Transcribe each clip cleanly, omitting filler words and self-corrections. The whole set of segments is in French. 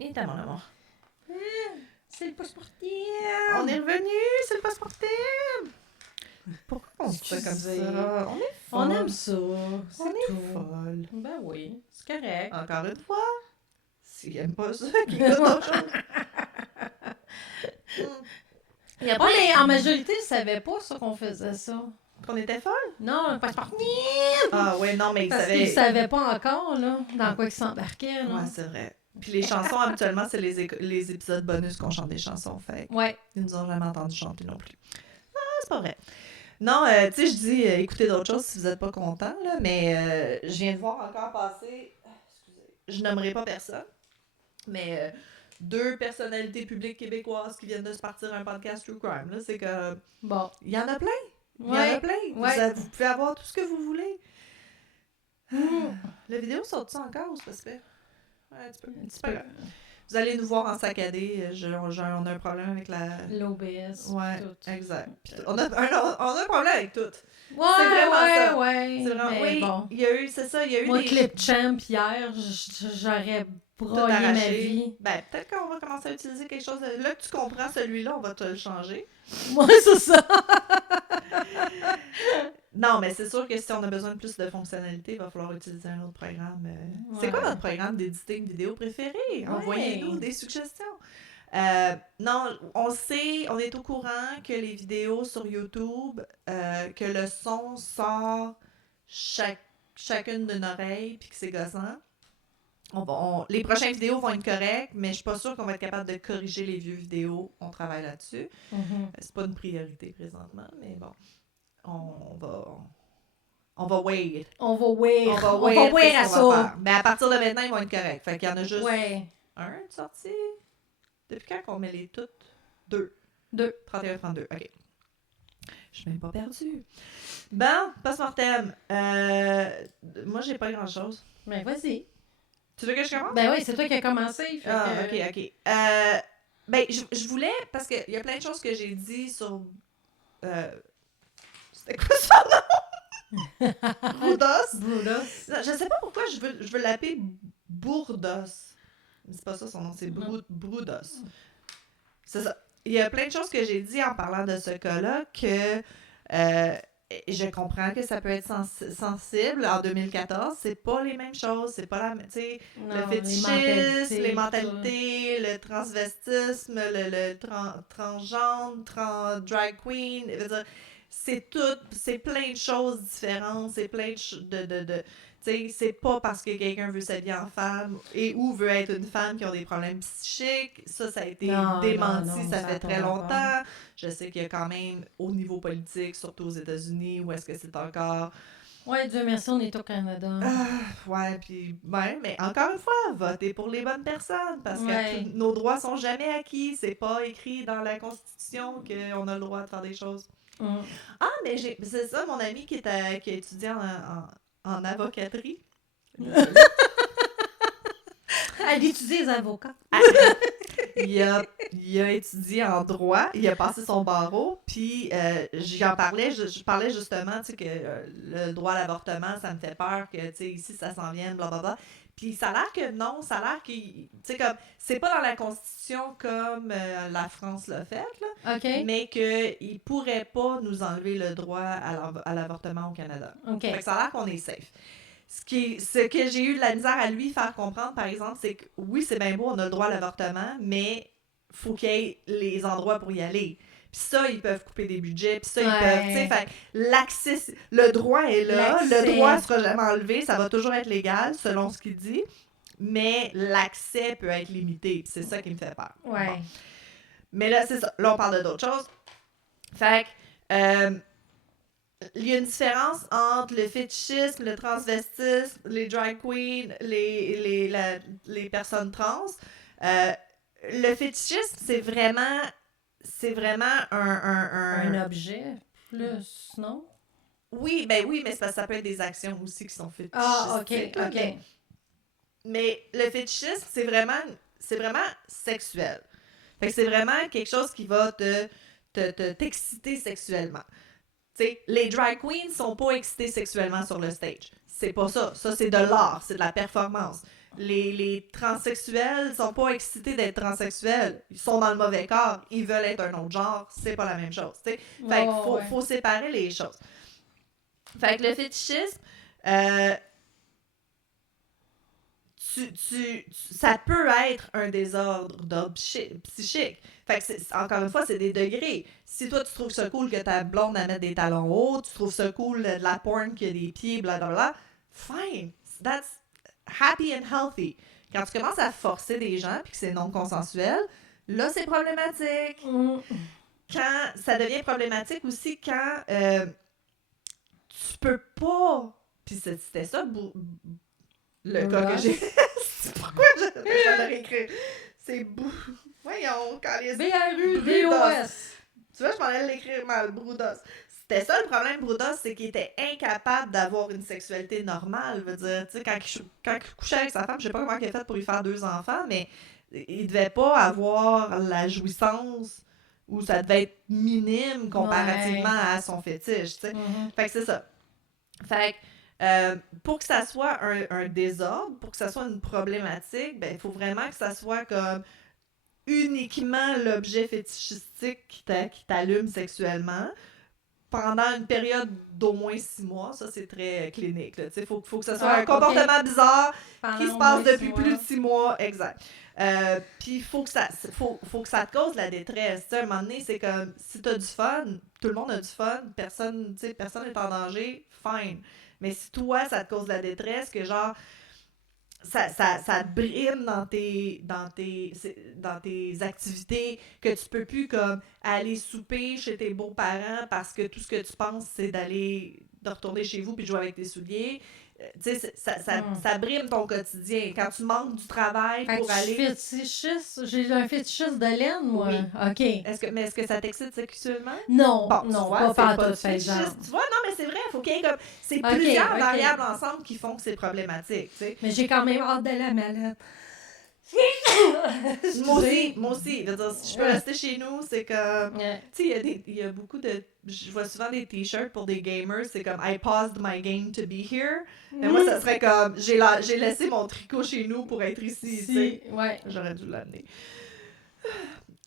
Et t'as mon amour. C'est le post-mortem! On est revenu, c'est le post-mortem! Pourquoi on dit ça comme ça? On est folle. On aime ça. C'est On est tout. folle. Ben oui, c'est correct. Encore une fois, s'ils aiment pas ça, qu'ils goûtent autre chose. Il y a pas mais en majorité, ils savaient pas ça qu'on faisait ça. Qu'on était folle? Non, post-mortem! Ah ouais, non, mais ils Parce qu'ils savaient pas encore, là, dans quoi ils s'embarquaient, là. Ouais, c'est vrai. Puis les chansons, habituellement, c'est les épisodes bonus qu'on chante des chansons. Fait Ouais. ils nous ont jamais entendu chanter non plus. Ah, c'est pas vrai. Non, tu sais, je dis écoutez d'autres choses si vous n'êtes pas content, là, mais je viens de voir encore passer. Excusez, je nommerai pas personne, mais 2 personnalités publiques québécoises qui viennent de se partir un podcast True Crime. Là, c'est que. Bon. Il y en a plein. Il y en Ouais. a plein. Ouais. Vous pouvez avoir tout ce que vous voulez. La vidéo saute-tu encore ou c'est pas super? Ouais, un petit peu. C'est pas grave. Vous allez nous voir en saccadé. On a un problème avec l'OBS. Ouais, tout. exact. Puis on a un problème avec tout. Ouais, c'est vraiment ça. ouais. C'est vraiment, mais oui, bon. il y a eu, c'est ça, il y a eu Moi, des... Clip Champ hier, j'aurais tout broyé ma arraché. vie. Ben, peut-être qu'on va commencer à utiliser quelque chose. Là que tu comprends celui-là, on va te le changer. Moi, c'est ça. Non, mais c'est sûr que si on a besoin de plus de fonctionnalités, il va falloir utiliser un autre programme. C'est quoi votre programme d'éditing vidéo préféré? Envoyez-nous des suggestions. Non, on sait, on est au courant que les vidéos sur YouTube, que le son sort chacune d'une oreille, puis que c'est gossant. Les prochaines vidéos vont être correctes, mais je suis pas sûre qu'on va être capable de corriger les vieux vidéos. On travaille là-dessus. C'est pas une priorité présentement, mais bon. On va wait. On va wait à ça. Mais à partir de maintenant, ils vont être corrects. Fait qu'il y en a juste un de sorti. Depuis quand qu'on met les toutes? 2. 31-32. OK. Je suis même pas perdue. Bon, post-mortem. Moi, j'ai pas grand-chose. Ben, vas-y. Tu veux que je commence? Ben oui, c'est toi qui as commencé. OK. Ben, je voulais, parce qu'il y a plein de choses que j'ai dit sur... C'était quoi son nom? Bourdos. Je sais pas pourquoi je veux l'appeler Bourdos. C'est pas ça son nom, c'est Broudos. C'est ça. Il y a plein de choses que j'ai dit en parlant de ce cas-là que je comprends que ça peut être sensible. En 2014, c'est pas les mêmes choses. C'est pas la... Tu sais, le fétichisme, les mentalités, le transvestisme, le transgenre, drag queen. Je veux dire, c'est plein de choses différentes, c'est plein de tu sais, c'est pas parce que quelqu'un veut s'habiller en femme ou veut être une femme qui a des problèmes psychiques. Ça a été démenti, ça fait très longtemps. Je sais qu'il y a quand même, au niveau politique, surtout aux États-Unis, où est-ce que c'est encore... Ouais, Dieu merci, on est au Canada. Ouais, puis, mais encore une fois, votez pour les bonnes personnes, parce que nos droits sont jamais acquis. C'est pas écrit dans la Constitution qu'on a le droit de faire des choses. Ah, mais c'est ça, mon ami qui a étudié en avocaterie. Elle étudie les avocats. Il a étudié en droit, il a passé son barreau, puis j'en parlais, je parlais justement, tu sais, que le droit à l'avortement, ça me fait peur que, tu sais, ici, ça s'en vienne, blablabla. Puis ça a l'air que non, ça a l'air que, tu sais, comme, c'est pas dans la Constitution comme la France l'a fait, là, mais qu'il pourrait pas nous enlever le droit à l'avortement au Canada. Fait que ça a l'air qu'on est safe. Ce que j'ai eu de la misère à lui faire comprendre, par exemple, c'est que oui, c'est bien beau, on a le droit à l'avortement, mais faut qu'il y ait les endroits pour y aller. Puis ça, ils peuvent couper des budgets, puis ça, ils peuvent, tu sais, fait l'accès, le droit est là, le droit sera jamais enlevé, ça va toujours être légal, selon ce qu'il dit, mais l'accès peut être limité, puis c'est ça qui me fait peur. Bon. Mais là, c'est ça, là, on parle d'autres choses. Fait que, il y a une différence entre le fétichisme, le transvestisme, les drag queens, les personnes trans. Le fétichisme, c'est vraiment un objet plus, non? Oui, mais ça peut être des actions aussi qui sont fétichistes. Ah, OK. Mais le fétichisme, c'est vraiment sexuel. Fait que c'est vraiment quelque chose qui va t'exciter sexuellement. T'sais, les drag queens sont pas excitées sexuellement sur le stage. C'est pas ça. Ça, c'est de l'art, c'est de la performance. Les transsexuels sont pas excités d'être transsexuels. Ils sont dans le mauvais corps. Ils veulent être un autre genre. C'est pas la même chose. T'sais. Fait qu'il faut séparer les choses. Fait que le fétichisme, ça peut être un désordre d'ordre psychique. Fait que encore une fois, c'est des degrés. Si toi, tu trouves ça cool que ta blonde elle mette des talons hauts, tu trouves ça cool de la porn qui a des pieds, blablabla, fine. That's happy and healthy. Quand tu commences à forcer des gens puis que c'est non consensuel, là, c'est problématique. Quand ça devient problématique aussi quand tu peux pas... Puis c'était ça, le cas que j'ai... Pourquoi je vais le réécrire? C'est Voyons, quand les... B-R-U-D-O-S. Tu vois, je m'en allais l'écrire mal, Brudos. C'était ça le problème, Brudos, c'est qu'il était incapable d'avoir une sexualité normale. Je veux dire, tu sais, quand il couchait avec sa femme, je sais pas comment il a fait pour lui faire 2 enfants, mais il devait pas avoir la jouissance où ça devait être minime comparativement à son fétiche, tu sais. Fait que c'est ça. Fait que pour que ça soit un désordre, pour que ça soit une problématique, ben il faut vraiment que ça soit comme uniquement l'objet fétichistique qui t'allume sexuellement pendant une période d'au moins 6 mois. Ça, c'est très clinique. Il faut que ce soit un comportement bizarre qui se passe depuis plus de 6 mois. Exact. Puis, il faut que ça te cause la détresse. T'sais, à un moment donné, c'est comme, si t'as du fun, tout le monde a du fun, personne n'est en danger, fine. Mais si toi, ça te cause la détresse, que genre, ça te brime dans tes activités, que tu peux plus comme aller souper chez tes beaux-parents parce que tout ce que tu penses, c'est de retourner chez vous puis de jouer avec tes souliers. Tu sais, ça brime ton quotidien. Quand tu manques du travail pour aller... J'ai un fétichiste de laine, moi. Oui. OK. Est-ce que ça t'excite sexuellement? Non, bon, non, vois, pas de tout fait genre. Tu vois, non, mais c'est vrai, il faut qu'il y ait comme... C'est plusieurs variables ensemble qui font que c'est problématique, tu sais. Mais j'ai quand même hâte d'aller à Malade. Moi aussi. Je veux dire, si je peux rester chez nous, c'est comme... Tu sais, il y a beaucoup de... Je vois souvent des t-shirts pour des gamers, c'est comme « I paused my game to be here ». Mais moi, ça serait comme « J'ai laissé mon tricot chez nous pour être ici », tu sais. Ouais. J'aurais dû l'amener.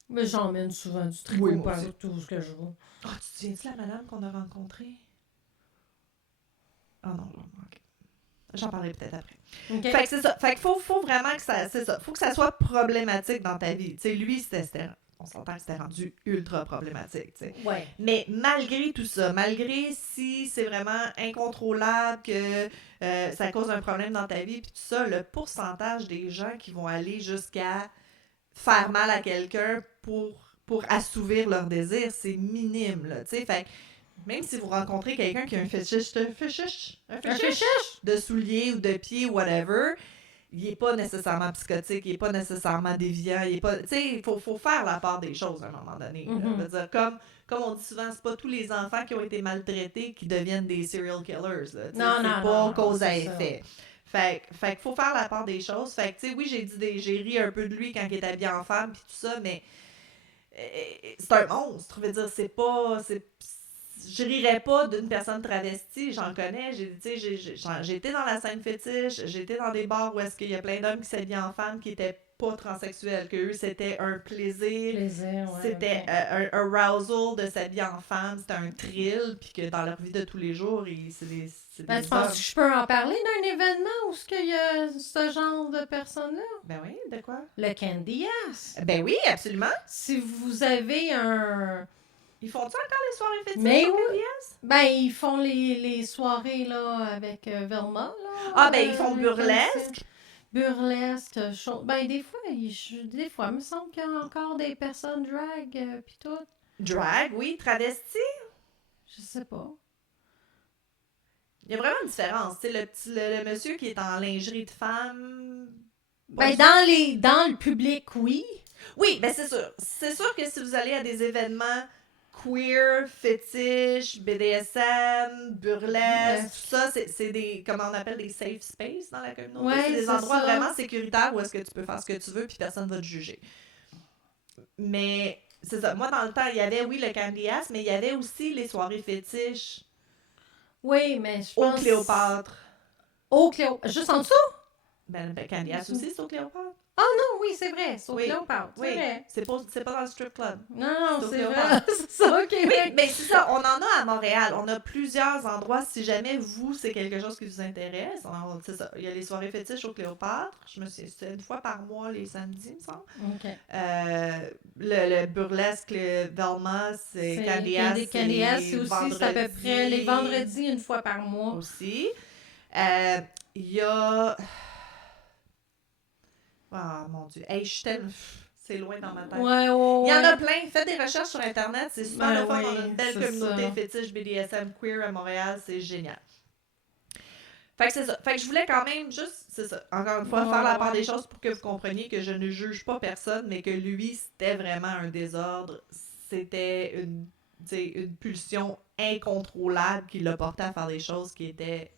Mais j'emmène souvent du tricot partout ce que je vois. Oh, tu te souviens-tu de la madame qu'on a rencontrée? Oh non, ok. J'en parlerai peut-être après. Okay. Fait que c'est ça. Fait qu'il faut vraiment que ça... C'est ça. Faut que ça soit problématique dans ta vie. Tu sais, lui, on s'entend que c'était rendu ultra problématique, tu sais. Ouais. Mais malgré tout ça, malgré si c'est vraiment incontrôlable, que ça cause un problème dans ta vie, puis tout ça, le pourcentage des gens qui vont aller jusqu'à faire mal à quelqu'un pour assouvir leur désir, c'est minime, là, tu sais. Fait même si vous rencontrez quelqu'un qui a un fétiche de souliers ou de pieds, whatever, il n'est pas nécessairement psychotique, il n'est pas nécessairement déviant, il est pas... Tu sais, il faut faire la part des choses à un moment donné. Je veux dire, comme on dit souvent, c'est pas tous les enfants qui ont été maltraités qui deviennent des serial killers. Là. C'est pas cause à effet. Fait qu'il faut faire la part des choses. Fait que, tu sais, oui, j'ai ri un peu de lui quand il était habillé en femme puis tout ça, mais c'est un monstre. Je veux dire, c'est pas... Je rirais pas d'une personne travestie, j'en connais. J'ai été dans la scène fétiche, j'ai été dans des bars où est-ce qu'il y a plein d'hommes qui s'habillent en femmes qui étaient pas transsexuels, que eux c'était un plaisir, c'était un arousal de s'habiller en femme, c'était un thrill, puis que dans leur vie de tous les jours, c'est des tu penses que je peux en parler d'un événement où il y a ce genre de personnes-là? Ben oui, de quoi? Le Candy Ass. Ben oui, absolument. Si vous avez un... Ils font-tu encore les soirées fétiches au Candy Ass? Ben, ils font les soirées, là, avec Velma, là. Ah, ben, ils font burlesque. Burlesque, ben, des fois, il me semble qu'il y a encore des personnes drag, pis tout. Drag, oui. Travesti? Je sais pas. Il y a vraiment une différence. Tu sais, le monsieur qui est en lingerie de femme... Ben, dans le public, oui. Oui, ben c'est sûr. C'est sûr que si vous allez à des événements... queer, fétiche, BDSM, burlesque, tout ça, c'est des, comment on appelle, des safe space dans la communauté. C'est des endroits vraiment sécuritaires où est-ce que tu peux faire ce que tu veux puis personne va te juger. Mais, c'est ça. Moi, dans le temps, il y avait, oui, le Candy Ass, mais il y avait aussi les soirées fétiches. Oui, mais je pense... Au Cléopâtre. Au Cléopâtre. Juste en dessous? Candiace aussi, c'est au Cléopâtre. Non, oui, c'est vrai. C'est au Oui. Cléopâtre. C'est Oui, vrai. c'est pas dans le strip club. Non, C'est au c'est vrai. Cléopâtre. C'est ça, OK. Oui, mais c'est ça, on en a à Montréal. On a plusieurs endroits. Si jamais vous, c'est quelque chose qui vous intéresse, c'est ça. Il y a les soirées fétiches au Cléopâtre. C'est une fois par mois, les samedis, il me semble. OK. Le burlesque, le Velma, c'est Candiace. Candiace, c'est aussi, c'est à peu près les vendredis, une fois par mois. Aussi. Il y a... Ah, mon Dieu. Hey, je suis tellement... C'est loin dans ma tête. Ouais. Il y en a plein. Faites des recherches sur Internet. C'est super le fun. Oui, On a une belle communauté fétiche BDSM queer à Montréal. C'est génial. Fait que c'est ça. Fait que je voulais quand même juste, c'est ça, encore une fois, faire la part des choses pour que vous compreniez que je ne juge pas personne, mais que lui, c'était vraiment un désordre. C'était une pulsion incontrôlable qui l'a porté à faire des choses qui étaient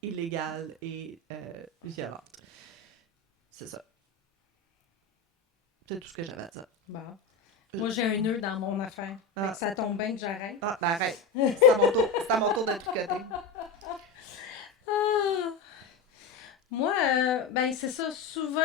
illégales et violentes. C'est ça. C'est tout ce que j'avais à dire. Bon. Moi, j'ai un nœud dans mon affaire. Ça tombe bien que j'arrête. Ah, ben arrête. C'est à mon tour de tricoter. Moi, ben c'est ça. Souvent,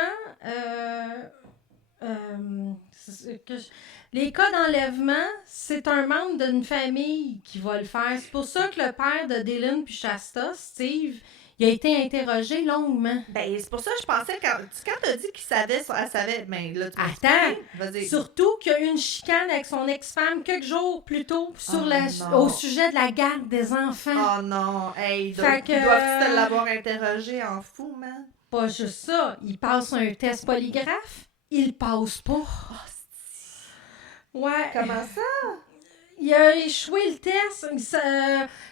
les cas d'enlèvement, c'est un membre d'une famille qui va le faire. C'est pour ça que le père de Dylan puis Shasta, Steve, il a été interrogé longuement. Ben, c'est pour ça que je pensais, quand t'as dit qu'il savait, elle savait, ben là, tu Attends! Vas-y. Surtout qu'il y a eu une chicane avec son ex-femme quelques jours plus tôt au sujet de la garde des enfants. Oh non! Hey, ils doivent te l'avoir interrogé en fou, man. Pas juste ça. Il passe un test polygraphe. Il passe pas. Ouais. Comment ça? Il a échoué le test.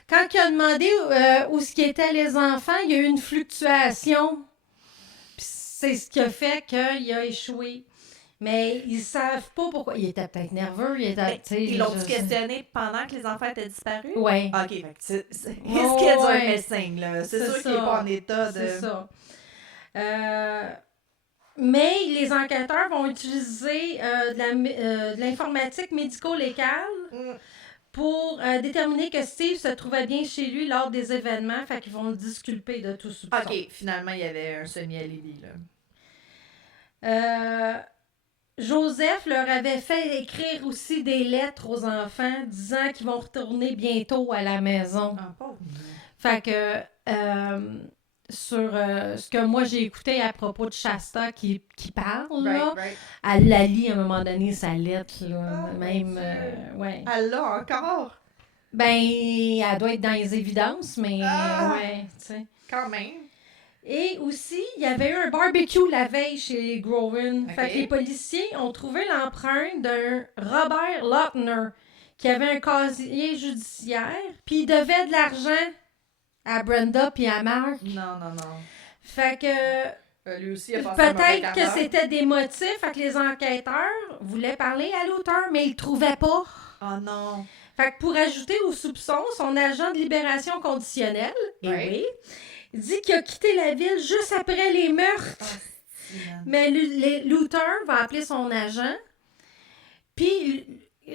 Quand il a demandé où étaient les enfants, il y a eu une fluctuation. Puis c'est ce qui a fait qu'il a échoué. Mais ils savent pas pourquoi. Il était peut-être nerveux. Ils l'ont questionné pendant que les enfants étaient disparus? Oui. OK, fait que his kids are missing, là. C'est sûr qu'il n'est pas en état de... C'est ça. Mais les enquêteurs vont utiliser de l'informatique médico-légale pour déterminer que Steve se trouvait bien chez lui lors des événements. Fait qu'ils vont le disculper de tout soupçon. OK, finalement, il y avait un semi-alibi, là. Joseph leur avait fait écrire aussi des lettres aux enfants disant qu'ils vont retourner bientôt à la maison. Ah, pauvre. Fait que... sur ce que moi j'ai écouté à propos de Shasta qui parle, là, elle la lit à un moment donné, sa lettre, là, même, ouais. Elle l'a encore? Ben, elle doit être dans les évidences, mais, ouais, tu sais. Quand même. Et aussi, il y avait eu un barbecue la veille chez les Growen. Okay. Fait que les policiers ont trouvé l'empreinte d'un Robert Lochner qui avait un casier judiciaire, puis il devait de l'argent à Brenda puis à Mark. Non. Fait que... lui aussi, il a passé un mauvais peut-être que c'était des motifs, fait que les enquêteurs voulaient parler à l'auteur, mais ils le trouvaient pas. Oh non. Fait que pour ajouter aux soupçons, son agent de libération conditionnelle, dit qu'il a quitté la ville juste après les meurtres. Mais l'auteur va appeler son agent, puis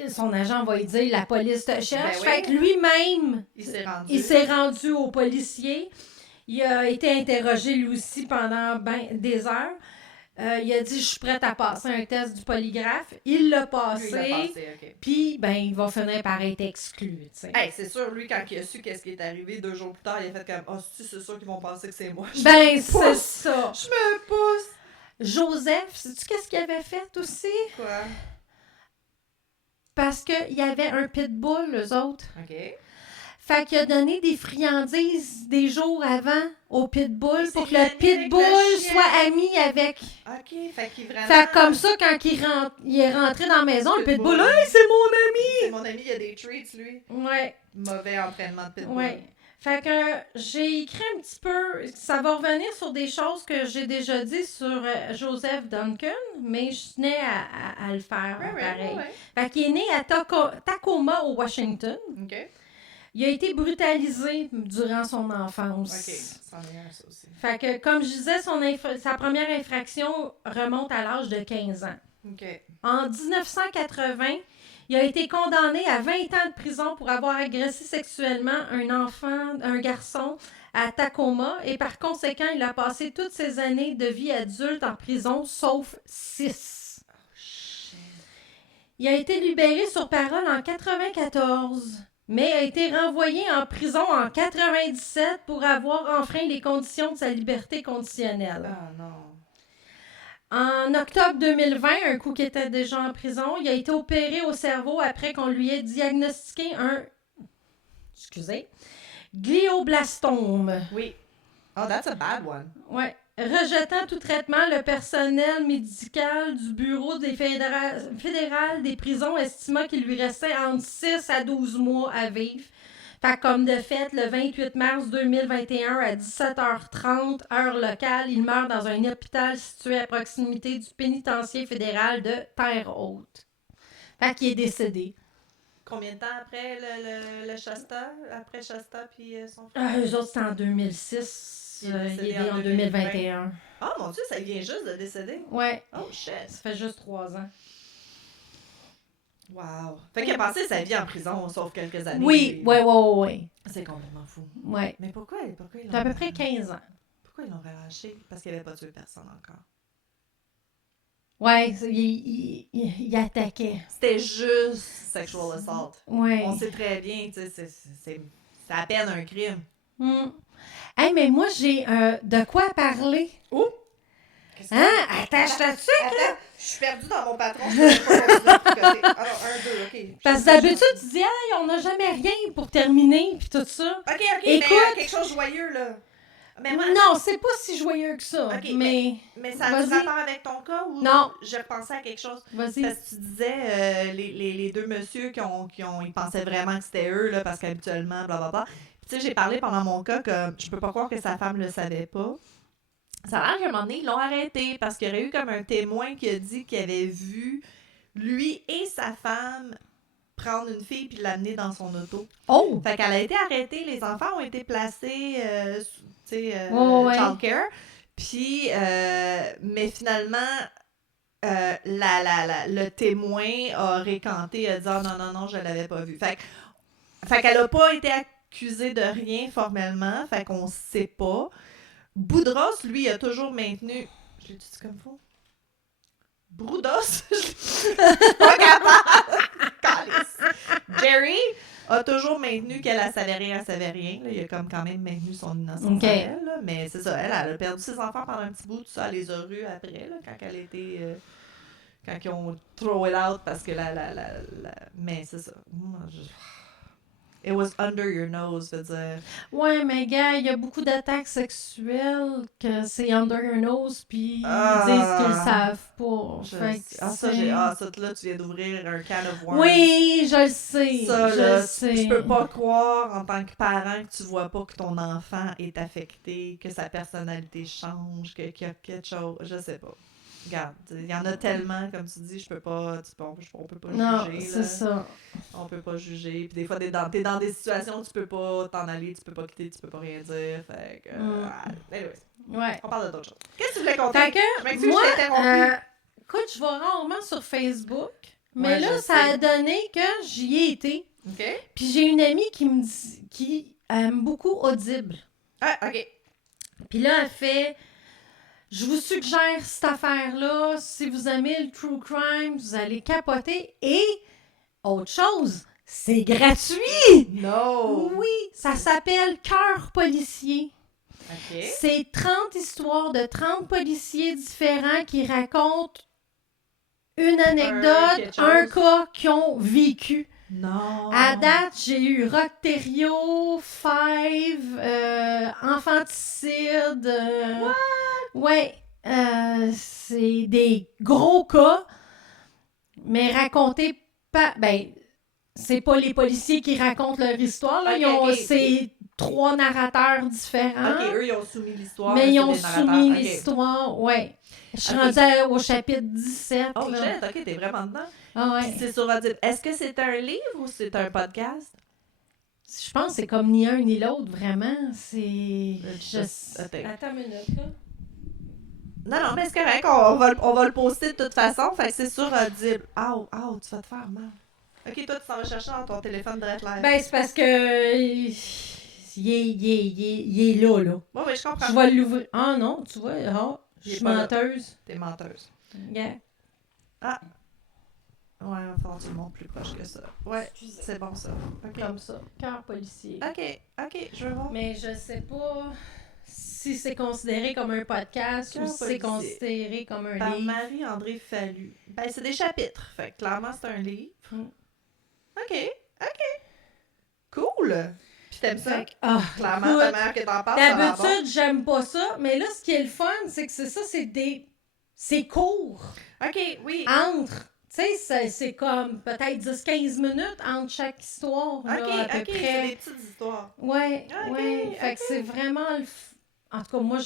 son agent va lui dire « La police te cherche ». Fait que lui-même, il s'est rendu au policier. Il a été interrogé lui aussi pendant des heures. Il a dit « Je suis prête à passer un test du polygraphe ». Il l'a passé. Puis, il va finir par être exclu. Hey, c'est sûr, lui, quand il a su qu'est-ce qui est arrivé 2 jours plus tard, il a fait comme « Oh, c'est sûr qu'ils vont penser que c'est moi. » C'est ça. Je me pousse. Joseph, sais-tu qu'est-ce qu'il avait fait aussi? Quoi? Parce qu'il y avait un pitbull, eux autres. OK. Fait qu'il a donné des friandises des jours avant au pitbull pour que le pitbull soit ami avec. OK, fait qu'il vraiment... Fait comme ça, quand il est rentré dans la maison, le pitbull, « Hey, c'est mon ami! » C'est mon ami, il a des treats, lui. Ouais. Mauvais entraînement de pitbull. Ouais. Fait que j'ai écrit un petit peu, ça va revenir sur des choses que j'ai déjà dit sur Joseph Duncan, mais je tenais à le faire pareil. Fait qu'il est né à Tacoma, au Washington. OK. Il a été brutalisé durant son enfance. OK, ça aussi. Fait que, comme je disais, sa première infraction remonte à l'âge de 15 ans. OK. En 1980, il a été condamné à 20 ans de prison pour avoir agressé sexuellement un garçon à Tacoma et par conséquent, il a passé toutes ses années de vie adulte en prison, sauf 6. Oh, shit. Il a été libéré sur parole en 94, mais a été renvoyé en prison en 97 pour avoir enfreint les conditions de sa liberté conditionnelle. Ah non. En octobre 2020, un coup qui était déjà en prison, il a été opéré au cerveau après qu'on lui ait diagnostiqué un glioblastome. Oui. Oh, that's a bad one. Ouais. Rejetant tout traitement, le personnel médical du bureau des fédéral des prisons estima qu'il lui restait entre 6 à 12 mois à vivre. Fait que comme de fait, le 28 mars 2021 à 17h30, heure locale, il meurt dans un hôpital situé à proximité du pénitencier fédéral de Terre-Haute. Fait qu'il est décédé. Combien de temps après le Shasta? Après Shasta puis son frère? Eux autres, c'était en 2006. Il est décédé il est en en 2021. Oh mon Dieu, ça vient juste de décéder? Ouais. Oh shit. Ça fait juste 3 ans. Wow. Fait qu'il a passé sa vie en prison, sauf quelques années. Oui, ouais. C'est complètement fou. Ouais. Mais pourquoi ils l'ont... C'est à peu près 15 ans. Pourquoi ils l'ont relâché? Parce qu'il n'avait pas tué personne encore. Ouais, il attaquait. C'était juste sexual assault. Ouais. On sait très bien, tu sais, c'est à peine un crime. Hey, mais moi, j'ai de quoi parler. Oh! Hein? Attache-toi-tu, Attends, je suis perdue dans mon patron. Je ne peux pas continuer. Alors, 1, 2, OK. Parce que d'habitude, tu dis, hey, on n'a jamais rien pour terminer, puis tout ça. OK, Écoute, mais quelque chose de joyeux, là. Mais moi, non, c'est pas si joyeux que ça. OK, mais ça a du vas-y. rapport avec ton cas ou Non. je repensais à quelque chose? Vas-y. Parce que tu disais, les deux messieurs ils pensaient vraiment que c'était eux, là, parce qu'habituellement, blablabla. Tu sais, j'ai parlé pendant mon cas que je peux pas croire que sa femme le savait pas. Ça a l'air qu'à un moment donné, ils l'ont arrêté parce qu'il y aurait eu comme un témoin qui a dit qu'il avait vu lui et sa femme prendre une fille puis l'amener dans son auto. Oh! Fait qu'elle a été arrêtée, les enfants ont été placés, Ouais. child care. Puis, mais finalement, le témoin a récanté, a dit « Ah non, je l'avais pas vu. » Fait qu'elle a pas été accusée de rien formellement, fait qu'on sait pas. Boudros, lui, a toujours maintenu... Je l'ai dit comme faux? Broudos? Je suis pas capable! Jerry a toujours maintenu qu'elle ne savait rien. Là. Il a quand même maintenu son innocence à elle. Là. Mais c'est ça, elle a perdu ses enfants pendant un petit bout. Tout ça, elle les a eus après, là, quand elle était... quand ils ont throw it out parce que mais c'est ça. It was under your nose, veut dire. Ouais, mais gars, il y a beaucoup d'attaques sexuelles que c'est under your nose, puis ils disent qu'ils le savent pas. Ça, là, tu viens d'ouvrir un can of worms. Oui, je le sais. Ça, là, je peux pas croire, en tant que parent, que tu vois pas que ton enfant est affecté, que sa personnalité change, qu'il y a quelque chose. Je sais pas. Regarde, il y en a tellement, comme tu dis, on peut pas juger. Non, c'est là. ça. On peut pas juger. Puis des fois, t'es dans des situations où tu peux pas t'en aller, tu peux pas quitter, tu peux pas rien dire. Fait que... anyways, ouais. on parle d'autres choses. Qu'est-ce que tu voulais compter? Fait que, je m'excuse, moi, je t'ai interrompu. écoute, je vais rarement sur Facebook, mais Ouais, là, je ça sais. a donné que j'y ai été. OK. Puis j'ai une amie qui aime beaucoup Audible. Ah, OK. Puis là, elle fait... Je vous suggère cette affaire-là. Si vous aimez le true crime, vous allez capoter. Et, autre chose, c'est gratuit! No! Oui, ça s'appelle Cœur policier. OK. C'est 30 histoires de 30 policiers différents qui racontent une anecdote, un cas qu'ils ont vécu. Non! À date, j'ai eu Rock Thériault, Five, Infanticide. What? Ouais, c'est des gros cas, mais racontés pas. Ben, c'est pas les policiers qui racontent leur histoire. Là. C'est 3 narrateurs différents. OK, eux, ils ont soumis l'histoire. Mais ils ont c'est des soumis narrateurs. l'histoire, ouais. Je suis OK. rendue au chapitre 17. Oh, là. shit, OK, t'es vraiment dedans. Ah ouais. Puis c'est sur Audible. Est-ce que c'est un livre ou c'est un podcast? Je pense que c'est comme ni un ni l'autre, vraiment. C'est... Attends. Attends une minute, là. Non, mais c'est correct. On va le poster de toute façon. Fait que c'est sûr, dire tu vas te faire mal. Ok, toi, tu t'en vas chercher dans ton téléphone de live. Ben, c'est parce que. Il est là, là. Oui, je comprends. Je vais l'ouvrir. Ah non, tu vois, je suis menteuse. T'es menteuse. Yeah. Ah. Ouais, il va falloir que tu le montres plus proche que ça. Ouais, c'est bon ça. Okay. Comme ça. Cœur policier. Ok, je veux voir. Mais je sais pas si c'est considéré comme un podcast ou si c'est considéré comme un Par livre. Marie-André Fallu. Ben, c'est des chapitres. Fait que clairement, c'est un livre. Ok. Cool. Puis t'aimes ça? Clairement, ta mère que t'en parles, d'habitude, j'aime pas ça. Mais là, ce qui est le fun, c'est que c'est court. Ok, oui. Entre. Tu sais, c'est comme peut-être 10-15 minutes entre chaque histoire. Là, à peu près. C'est des petites histoires. Ouais. Fait que c'est vraiment... En tout cas, moi,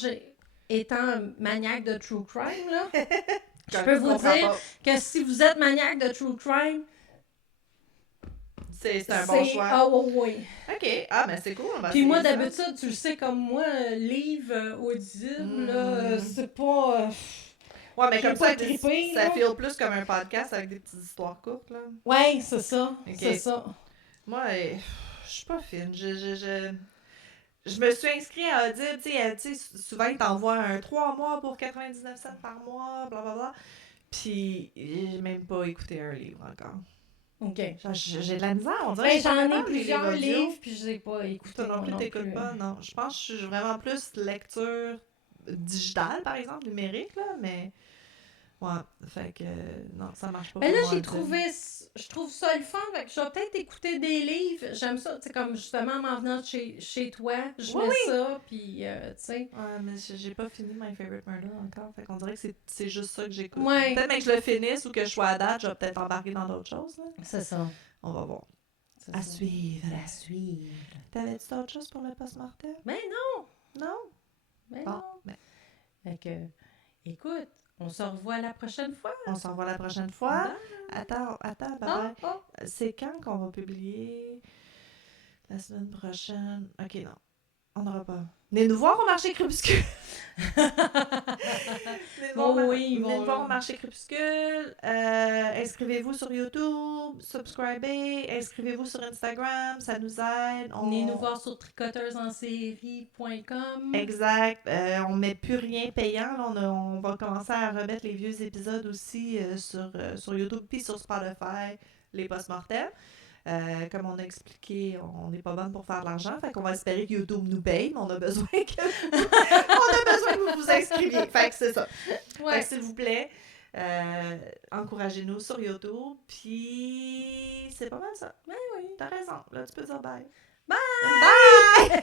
étant maniaque de true crime, là, je peux vous dire que si vous êtes maniaque de true crime, c'est un bon choix. Ah oui. OK. Mais c'est cool. Puis moi, d'habitude, tu le sais comme moi, livre audible, là, c'est pas... Ouais, mais comme ça feel plus comme un podcast avec des petites histoires courtes, là. Ouais, c'est ça. Okay. C'est ça. Moi, je suis pas fine. Je me suis inscrite à Audible, tu sais, souvent ils t'envoient un 3 mois pour 99 cents par mois, blablabla. Puis j'ai même pas écouté un livre encore. OK. J'ai de la misère, on dirait. J'en ai plusieurs livres, puis je les ai pas écoutés. Toi non plus, t'écoutes pas, non. Je pense que je suis vraiment plus lecture digitale, par exemple, numérique, là, mais... Ouais, fait que non, ça marche pas. Mais là, je trouve ça le fun, fait que je vais peut-être écouter des livres. J'aime ça, tu sais, comme justement en venant chez toi, je mets ça, puis tu sais. Ouais, mais j'ai pas fini My Favorite Murder encore, fait qu'on dirait que c'est juste ça que j'écoute. Ouais. Peut-être même que je le finisse ou que je sois à date, je vais peut-être embarquer dans d'autres choses, là. C'est ça. On va voir. À suivre. T'avais-tu d'autres choses pour le post-mortem? Mais non! Non? Mais bon, non. Mais... Fait que, écoute, on se revoit la prochaine fois. On se revoit la prochaine fois. Attends, bye. C'est quand qu'on va publier? La semaine prochaine? Ok, non. On n'aura pas. Venez nous voir au marché Crépuscule. Venez nous voir au marché Crépuscule. Inscrivez-vous sur YouTube. Subscribez. Inscrivez-vous sur Instagram. Ça nous aide. Venez nous voir sur tricoteusensérie.com. Exact. On met plus rien payant. Là, on va commencer à remettre les vieux épisodes aussi sur YouTube puis sur Spotify, les post-mortems. Comme on a expliqué, on n'est pas bonne pour faire de l'argent, fait qu'on va espérer que YouTube nous paye, mais on a besoin que vous vous inscriviez. Fait que c'est ça. Ouais. Fait que s'il vous plaît, encouragez-nous sur YouTube, puis c'est pas mal ça. Ben oui. T'as raison. Là, tu peux dire bye. Bye! Bye!